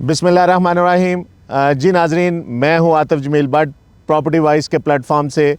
बिस्मिल्लाहिर्रहमानिर्रहीम। जी नाजरीन, मैं हूँ Atif Jameel but property wise के प्लेटफॉर्म से,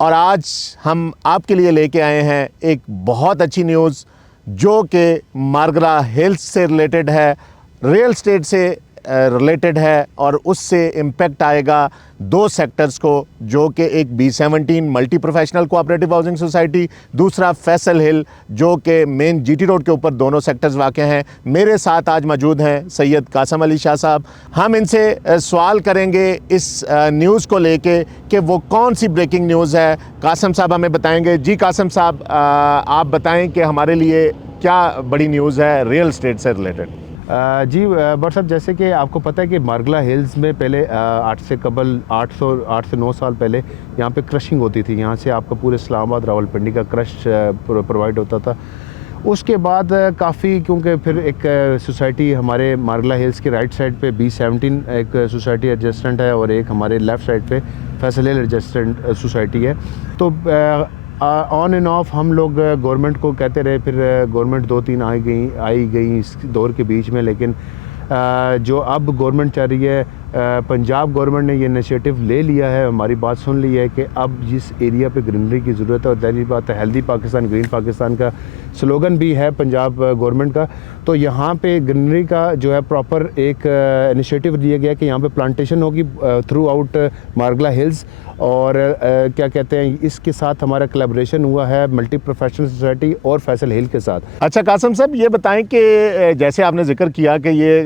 और आज हम आपके लिए लेके आए हैं एक बहुत अच्छी न्यूज़ जो कि मारगला हिल्स से रिलेटेड है, रियल स्टेट से रिलेटेड है, और उससे इम्पेक्ट आएगा दो सेक्टर्स को, जो कि एक B17 multi professional cooperative housing society, दूसरा फैसल हिल जो कि मेन GT रोड के ऊपर दोनों सेक्टर्स वाक़ हैं। मेरे साथ आज मौजूद हैं सैयद कासम अली शाह साहब। हम इनसे सवाल करेंगे इस न्यूज़ को लेके कि वो कौन सी ब्रेकिंग न्यूज़ है। कासम साहब हमें बताएंगे। जी कासम साहब, आप बताएं कि हमारे लिए क्या बड़ी न्यूज़ है रियल स्टेट से रिलेटेड। जी बट साहब, जैसे कि आपको पता है कि मारगला हिल्स में पहले 8 से 9 साल पहले यहाँ पे क्रशिंग होती थी। यहाँ से आपका पूरे इस्लामाबाद रावलपिंडी का क्रश प्रोवाइड होता था। उसके बाद काफ़ी, क्योंकि फिर एक सोसाइटी हमारे मारगला हिल्स के राइट साइड पे B17 एक सोसाइटी एडजस्टेंट है, और एक हमारे लेफ़्ट साइड पे फैसल हिल एडजस्टेंट सोसाइटी है। तो ऑन एंड ऑफ हम लोग गवर्नमेंट को कहते रहे, फिर गवर्नमेंट 2-3 आई गई इस दौर के बीच में, लेकिन जो अब गवर्नमेंट चल रही है, पंजाब गवर्नमेंट ने ये इनिशिएटिव ले लिया है, हमारी बात सुन ली है कि अब जिस एरिया पे ग्रीनरी की ज़रूरत है, और ज़ाहिर बात है हेल्दी पाकिस्तान ग्रीन पाकिस्तान का स्लोगन भी है पंजाब गवर्नमेंट का, तो यहाँ पे ग्रीनरी का जो है प्रॉपर एक इनिशिएटिव लिया गया कि यहाँ पे प्लांटेशन होगी थ्रू आउट मारगला हिल्स। और क्या कहते हैं, इसके साथ हमारा कोलैबोरेशन हुआ है मल्टी प्रोफेशनल सोसाइटी और फैसल हिल के साथ। अच्छा कासम साहब, ये बताएं कि जैसे आपने जिक्र किया कि ये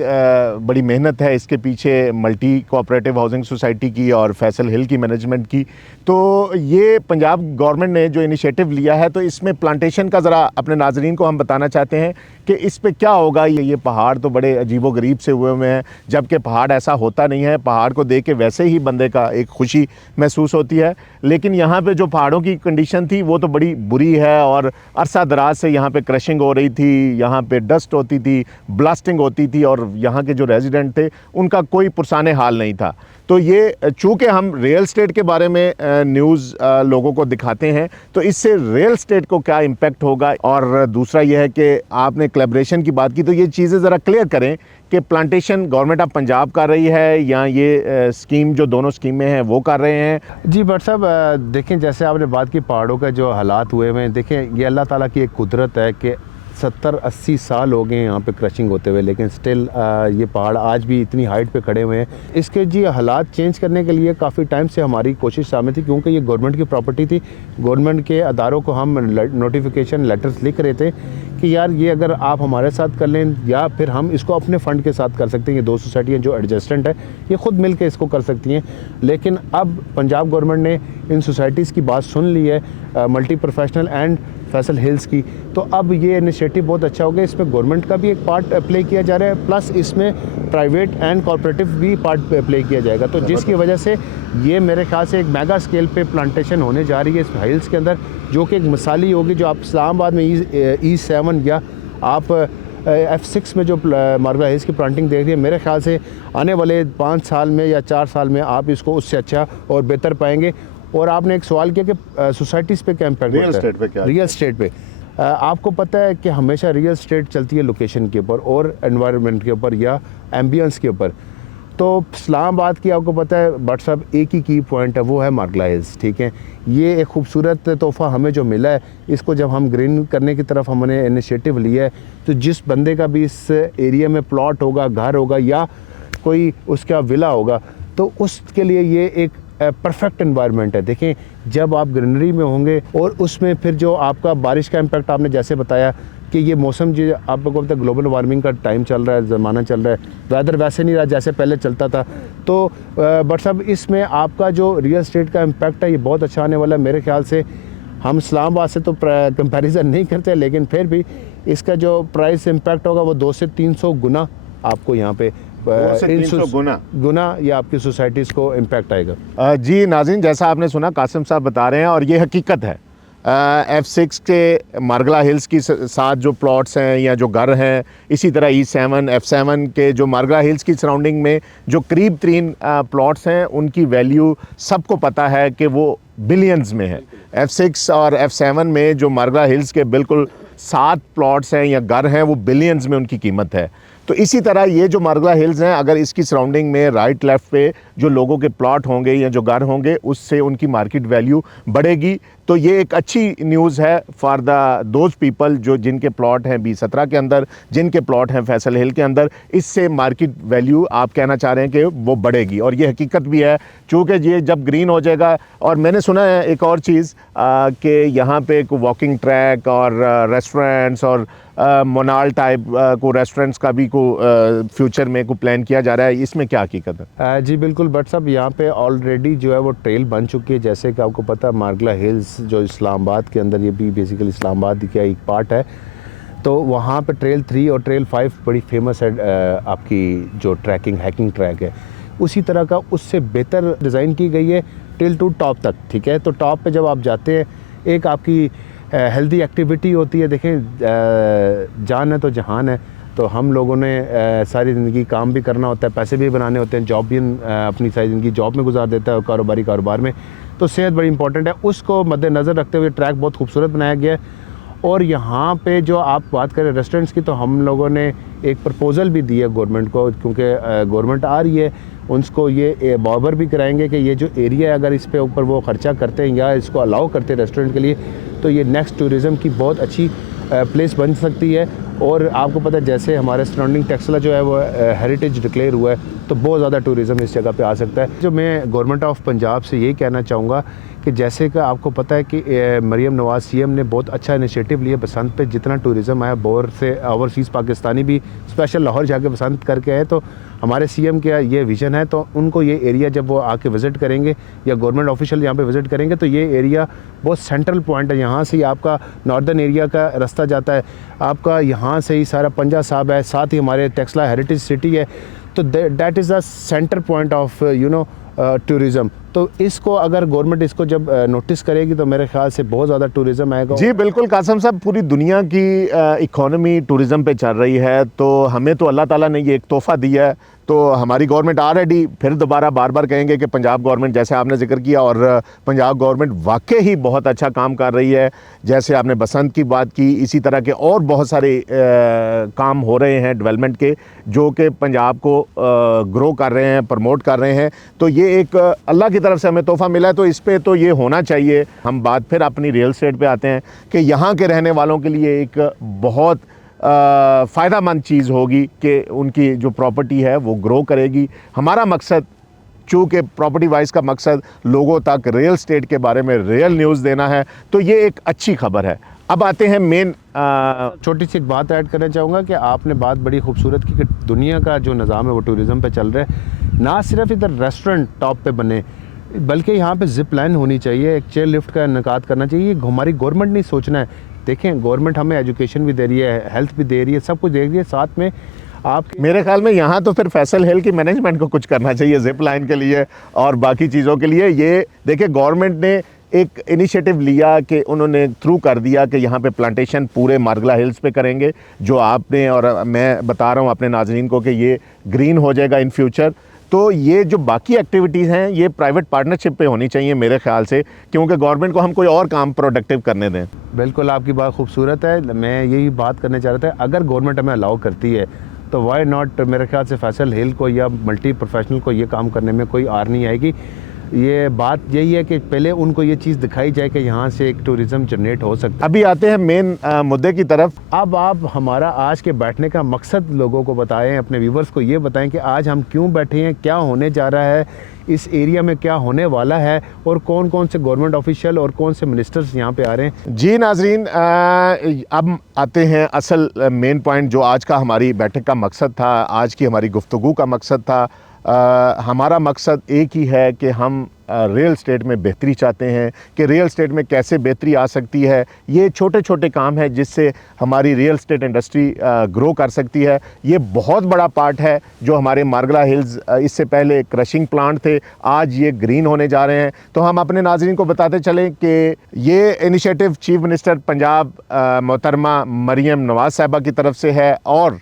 बड़ी मेहनत है इसके पीछे मल्टी कोऑपरेटिव हाउसिंग सोसाइटी की और फैसल हिल की मैनेजमेंट की, तो ये पंजाब गवर्नमेंट ने जो इनिशिएटिव लिया है, तो इसमें प्लांटेशन का ज़रा अपने नाजरीन को हम बताना चाहते हैं कि इस पे क्या होगा। ये पहाड़ तो बड़े अजीबो गरीब से हुए हुए हैं, जबकि पहाड़ ऐसा होता नहीं है। पहाड़ को देख के वैसे ही बंदे का एक खुशी महसूस होती है, लेकिन यहाँ पे जो पहाड़ों की कंडीशन थी वो तो बड़ी बुरी है, और अरसा दराज से यहाँ पे क्रशिंग हो रही थी, यहाँ पे डस्ट होती थी, ब्लास्टिंग होती थी, और यहाँ के जो रेजिडेंट थे उनका कोई पुरसाने हाल नहीं था। तो ये चूँकि हम रियल स्टेट के बारे में न्यूज़ लोगों को दिखाते हैं, तो इससे रियल स्टेट को क्या इम्पेक्ट होगा। और दूसरा ये है कि आपने कोलैबोरेशन की बात की, तो ये चीज़ें ज़रा क्लियर करें कि प्लांटेशन गवर्नमेंट ऑफ पंजाब कर रही है या ये स्कीम जो दोनों स्कीमें हैं वो कर रहे हैं। जी बट साहब, देखें जैसे आपने बात की पहाड़ों का जो हालात हुए हुए हैं, देखें ये अल्लाह ताला की एक कुदरत है कि 70-80 साल हो गए यहाँ पे क्रशिंग होते हुए, लेकिन स्टिल ये पहाड़ आज भी इतनी हाइट पे खड़े हुए हैं। इसके जी हालात चेंज करने के लिए काफ़ी टाइम से हमारी कोशिश शामिल थी, क्योंकि ये गवर्नमेंट की प्रॉपर्टी थी। गवर्नमेंट के अदारों को हम नोटिफिकेशन लेटर्स लिख रहे थे कि यार ये अगर आप हमारे साथ कर लें, या फिर हम इसको अपने फ़ंड के साथ कर सकते हैं। ये दो सोसाइटियाँ जो एडजस्टेंट है ये ख़ुद मिल के इसको कर सकती हैं, लेकिन अब पंजाब गवर्नमेंट ने इन सोसाइटीज़ की बात सुन ली है, multi professional and Faisal hills की। तो अब ये इनिशिएटिव बहुत अच्छा हो गया। इसमें गवर्नमेंट का भी एक पार्ट प्ले किया जा रहा है, प्लस इसमें प्राइवेट एंड कॉर्पोरेटिव भी पार्ट प्ले किया जाएगा, तो जिसकी वजह से ये मेरे ख्याल से एक मेगा स्केल पे प्लांटेशन होने जा रही है इस हिल्स के अंदर, जो कि एक मिसाली होगी। जो आप इस्लामाबाद में E7 या आप F6 में जो मारगला हिल्स की प्लांटिंग देख रही है, मेरे ख्याल से आने वाले 5 साल में या 4 साल में आप इसको उससे अच्छा और बेहतर पाएंगे। और आपने एक सवाल किया कि सोसाइटीज़ पे क्या इम्पैक्ट रियल स्टेट पे क्या? रियल स्टेट पे आपको पता है कि हमेशा रियल स्टेट चलती है लोकेशन के ऊपर और एनवायरनमेंट के ऊपर या एम्बियंस के ऊपर। तो इस्लामाबाद की आपको पता है बट साहब एक ही की पॉइंट है, वो है मारगला हिल्स। ठीक है, ये एक खूबसूरत तोहफ़ा हमें जो मिला है, इसको जब हम ग्रीन करने की तरफ हमने इनिशिएटिव लिया है, तो जिस बंदे का भी इस एरिया में प्लॉट होगा, घर होगा या कोई उसका विला होगा, तो उसके लिए ये एक परफेक्ट एनवायरनमेंट है। देखें, जब आप ग्रीनरी में होंगे और उसमें फिर जो आपका बारिश का इम्पैक्ट, आपने जैसे बताया कि ये मौसम जो आपको पता है ग्लोबल वार्मिंग का टाइम चल रहा है, ज़माना चल रहा है, वेदर वैसे नहीं रहा जैसे पहले चलता था। तो बट साहब इसमें आपका जो रियल स्टेट का इम्पैक्ट है ये बहुत अच्छा आने वाला है। मेरे ख्याल से हम इस्लामाबाद से तो कंपैरिजन नहीं करते, लेकिन फिर भी इसका जो प्राइस इम्पैक्ट होगा वो 200 से 300 गुना आपको यहाँ पे गुना या आपकी सोसाइटीज़ को इम्पैक्ट आएगा। जी नाज़रीन, जैसा आपने सुना कासिम साहब बता रहे हैं, और ये हकीकत है। F6 के मारगला हिल्स की साथ जो प्लॉट्स हैं या जो घर हैं, इसी तरह E7 F7 के जो मारगला हिल्स की सराउंडिंग में जो करीब 3 प्लॉट्स हैं, उनकी वैल्यू सबको पता है कि वो बिलियंस में है। F6 और F7 में जो मारगला हिल्स के बिल्कुल 7 प्लॉट्स हैं या घर हैं, वो बिलियंस में उनकी कीमत है। तो इसी तरह ये जो मारगला हिल्स हैं, अगर इसकी सराउंडिंग में राइट लेफ़्ट पे जो लोगों के प्लॉट होंगे या जो घर होंगे, उससे उनकी मार्केट वैल्यू बढ़ेगी। तो ये एक अच्छी न्यूज़ है फॉर द दोज पीपल जो जिनके प्लॉट हैं B17 के अंदर, जिनके प्लॉट हैं फैसल हिल के अंदर। इससे मार्केट वैल्यू आप कहना चाह रहे हैं कि वो बढ़ेगी, और ये हकीकत भी है, चूँकि ये जब ग्रीन हो जाएगा। और मैंने सुना है एक और चीज़ कि यहाँ पे एक वॉकिंग ट्रैक और रेस्टोरेंट्स और मोनाल टाइप को रेस्टोरेंट्स का भी को फ्यूचर में को प्लान किया जा रहा है। इसमें क्या हकीकत है? जी बिल्कुल बट साहब, यहाँ पे ऑलरेडी जो है वो ट्रेल बन चुकी है। जैसे कि आपको पता है मारगला हिल्स जो इस्लामाबाद के अंदर, ये भी बेसिकली इस्लामाबाद का एक पार्ट है, तो वहाँ पे ट्रेल 3 और ट्रेल 5 बड़ी फेमस है। आपकी जो ट्रैकिंग हैकिंग ट्रैक है, उसी तरह का उससे बेहतर डिज़ाइन की गई है ट्रेल 2 टॉप तक। ठीक है, तो टॉप पे जब आप जाते हैं, एक आपकी हेल्दी एक्टिविटी होती है। देखें, जान है तो जहान है, तो हम लोगों ने सारी ज़िंदगी काम भी करना होता है, पैसे भी बनाने होते हैं, जॉब भी अपनी सारी ज़िंदगी जॉब में गुजार देता है, कारोबार में। तो सेहत बड़ी इंपॉर्टेंट है, उसको मद्देनज़र रखते हुए ट्रैक बहुत खूबसूरत बनाया गया है। और यहाँ पे जो आप बात करें रेस्टोरेंट्स की, तो हम लोगों ने एक प्रपोज़ल भी दी है गवर्नमेंट को, क्योंकि गवर्नमेंट आ रही है, उनको ये बॉबर भी कराएंगे कि ये जो एरिया है, अगर इस पे ऊपर वो ख़र्चा करते हैं या इसको अलाउ करते हैं रेस्टोरेंट के लिए, तो ये नेक्स्ट टूरिज़म की बहुत अच्छी प्लेस बन सकती है। और आपको पता है जैसे हमारे सराउंडिंग टेक्सला जो है वो हेरिटेज डिक्लेयर हुआ है, तो बहुत ज़्यादा टूरिज़म इस जगह पे आ सकता है। जो मैं गवर्नमेंट ऑफ पंजाब से यही कहना चाहूँगा कि जैसे कि आपको पता है कि मरियम नवाज़ सीएम ने बहुत अच्छा इनिशिएटिव लिया बसंत पे, जितना टूरिज़म आया बाहर से ओवरसीज़ पाकिस्तानी भी स्पेशल लाहौर जाके बसंत करके आए। तो हमारे सीएम का ये विज़न है, तो उनको ये एरिया जब वो आके विज़िट करेंगे या गवर्नमेंट ऑफिशियल यहाँ पे विज़िट करेंगे, तो ये एरिया बहुत सेंट्रल पॉइंट है। यहाँ से ही आपका नॉर्दर्न एरिया का रास्ता जाता है, आपका यहाँ से ही सारा पंजा साहब है, साथ ही हमारे टेक्सला हेरिटेज सिटी है। तो that is the centre point of tourism. तो इसको अगर गवर्नमेंट इसको जब नोटिस करेगी, तो मेरे ख्याल से बहुत ज़्यादा टूरिज़म आएगा। जी बिल्कुल कासिम साहब, पूरी दुनिया की इकोनॉमी टूरिज़म पे चल रही है, तो हमें तो अल्लाह ताला ने ये एक तोहफ़ा दिया है। तो हमारी गवर्नमेंट ऑलरेडी, फिर दोबारा बार बार कहेंगे कि पंजाब गवर्नमेंट, जैसे आपने जिक्र किया, और पंजाब गवर्नमेंट वाकई ही बहुत अच्छा काम कर रही है। जैसे आपने बसंत की बात की, इसी तरह के और बहुत सारे काम हो रहे हैं डेवलपमेंट के, जो कि पंजाब को ग्रो कर रहे हैं, प्रमोट कर रहे हैं। तो ये एक अल्लाह की तरफ से हमें तोहफ़ा मिला है, तो इस पे तो ये होना चाहिए। हम बात फिर अपनी रियल एस्टेट पे आते हैं कि यहाँ के रहने वालों के लिए एक बहुत फ़ायदामंद चीज़ होगी कि उनकी जो प्रॉपर्टी है वो ग्रो करेगी। हमारा मकसद, चूँकि प्रॉपर्टी वाइज का मकसद लोगों तक रियल एस्टेट के बारे में रियल न्यूज़ देना है, तो ये एक अच्छी खबर है। अब आते हैं मेन, छोटी सी एक बात ऐड करना चाहूँगा कि आपने बात बड़ी खूबसूरत की कि दुनिया का जो निज़ाम है वो टूरिज़म पे चल रहा है। ना सिर्फ इधर रेस्टोरेंट टॉप पे बने, बल्कि यहाँ पे जिप लाइन होनी चाहिए, एक चेयर लिफ्ट का इनेकाद करना चाहिए। हमारी गवर्नमेंट नहीं सोचना है। देखें, गवर्नमेंट हमें एजुकेशन भी दे रही है, हेल्थ भी दे रही है, सब कुछ दे रही है, साथ में आप, मेरे ख्याल में यहाँ तो फिर फैसल हिल की मैनेजमेंट को कुछ करना चाहिए जिप लाइन के लिए और बाकी चीज़ों के लिए। ये देखिए, गवर्नमेंट ने एक इनिशिएटिव लिया कि उन्होंने थ्रू कर दिया कि यहाँ पे प्लांटेशन पूरे मारगला हिल्स पे करेंगे, जो आपने और मैं बता रहा हूँ अपने नाज़रीन को कि ये ग्रीन हो जाएगा इन फ्यूचर। तो ये जो बाकी एक्टिविटीज़ हैं, ये प्राइवेट पार्टनरशिप पे होनी चाहिए मेरे ख्याल से, क्योंकि गवर्नमेंट को हम कोई और काम प्रोडक्टिव करने दें। बिल्कुल आपकी बात खूबसूरत है। मैं यही बात करना चाह रहा था, अगर गवर्नमेंट हमें अलाउ करती है तो वाई नॉट, मेरे ख्याल से फैसल हिल को या मल्टी प्रोफेशनल को ये काम करने में कोई आर नहीं आएगी। ये बात यही है कि पहले उनको ये चीज़ दिखाई जाए कि यहाँ से एक टूरिज़्म जनरेट हो सकता है। अभी आते हैं मेन मुद्दे की तरफ। अब आप हमारा आज के बैठने का मकसद लोगों को बताएं, अपने व्यूवर्स को ये बताएं कि आज हम क्यों बैठे हैं, क्या होने जा रहा है, इस एरिया में क्या होने वाला है, और कौन कौन से गवर्नमेंट ऑफिशियल और कौन से मिनिस्टर्स यहाँ पे आ रहे हैं। जी नाजरीन, अब आते हैं असल मेन पॉइंट, जो आज का हमारी बैठक का मकसद था, आज की हमारी गुफ्तगू का मकसद था। हमारा मकसद एक ही है कि हम रियल एस्टेट में बेहतरी चाहते हैं कि रियल एस्टेट में कैसे बेहतरी आ सकती है। ये छोटे छोटे काम है जिससे हमारी रियल एस्टेट इंडस्ट्री ग्रो कर सकती है। ये बहुत बड़ा पार्ट है जो हमारे मारगला हिल्स, इससे पहले क्रशिंग प्लांट थे, आज ये ग्रीन होने जा रहे हैं। तो हम अपने नाज़रीन को बताते चलें कि ये इनिशिएटिव चीफ मिनिस्टर पंजाब मोहतरमा मरियम नवाज़ साहिबा की तरफ से है, और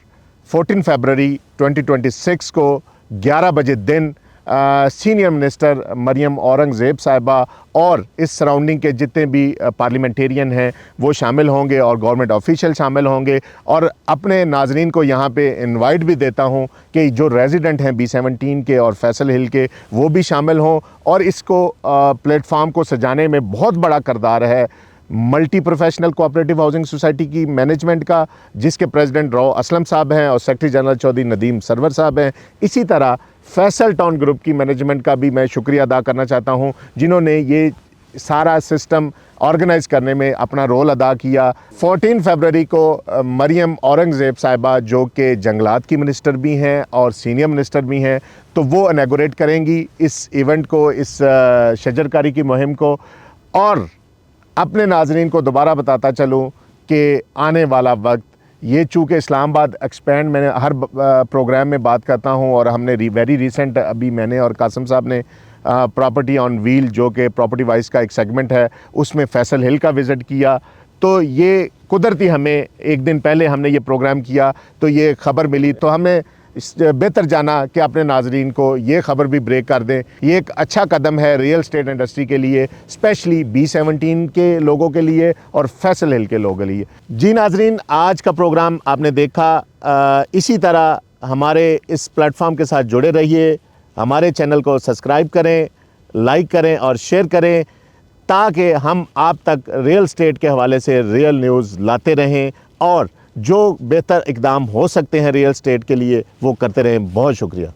14 फरवरी 2026 को 11 बजे दिन सीनियर मिनिस्टर मरियम औरंगज़ेब साहिबा और इस सराउंडिंग के जितने भी पार्लियामेंटेरियन हैं वो शामिल होंगे और गवर्नमेंट ऑफिशियल शामिल होंगे। और अपने नाजरीन को यहाँ पे इनवाइट भी देता हूँ कि जो रेजिडेंट हैं B17 के और फैसल हिल के वो भी शामिल हों। और इसको प्लेटफार्म को सजाने में बहुत बड़ा किरदार है multi professional cooperative housing society की मैनेजमेंट का, जिसके प्रेसिडेंट रॉ असलम साहब हैं और सेक्रेटरी जनरल चौधरी नदीम सरवर साहब हैं। इसी तरह फैसल टाउन ग्रुप की मैनेजमेंट का भी मैं शुक्रिया अदा करना चाहता हूं, जिन्होंने ये सारा सिस्टम ऑर्गेनाइज़ करने में अपना रोल अदा किया। 14 फरवरी को मरियम औरंगज़ेब साहिबा जो कि जंगलात की मिनिस्टर भी हैं और सीनियर मिनिस्टर भी हैं, तो वो इनॉग्रेट करेंगी इस इवेंट को, इस शजरकारी की मुहिम को। और अपने नाजरीन को दोबारा बताता चलूँ कि आने वाला वक्त ये, चूँकि इस्लामाबाद एक्सपेंड मैंने हर प्रोग्राम में बात करता हूँ और हमने वेरी रिसेंट अभी मैंने और कासिम साहब ने प्रॉपर्टी ऑन व्हील जो कि प्रॉपर्टी वाइज का एक सेगमेंट है उसमें फैसल हिल का विज़िट किया। तो ये कुदरती हमें एक दिन पहले हमने ये प्रोग्राम किया तो ये ख़बर मिली, तो हमें बेहतर जाना कि अपने नाजरीन को ये ख़बर भी ब्रेक कर दें। ये एक अच्छा कदम है रियल स्टेट इंडस्ट्री के लिए, स्पेशली B17 के लोगों के लिए और फैसल हिल के लोगों के लिए। जी नाजरीन, आज का प्रोग्राम आपने देखा। इसी तरह हमारे इस प्लेटफॉर्म के साथ जुड़े रहिए, हमारे चैनल को सब्सक्राइब करें, लाइक करें और शेयर करें, ताकि हम आप तक रियल स्टेट के हवाले से रियल न्यूज़ लाते रहें और जो बेहतर इक़दाम हो सकते हैं रियल स्टेट के लिए वो करते रहें। बहुत शुक्रिया।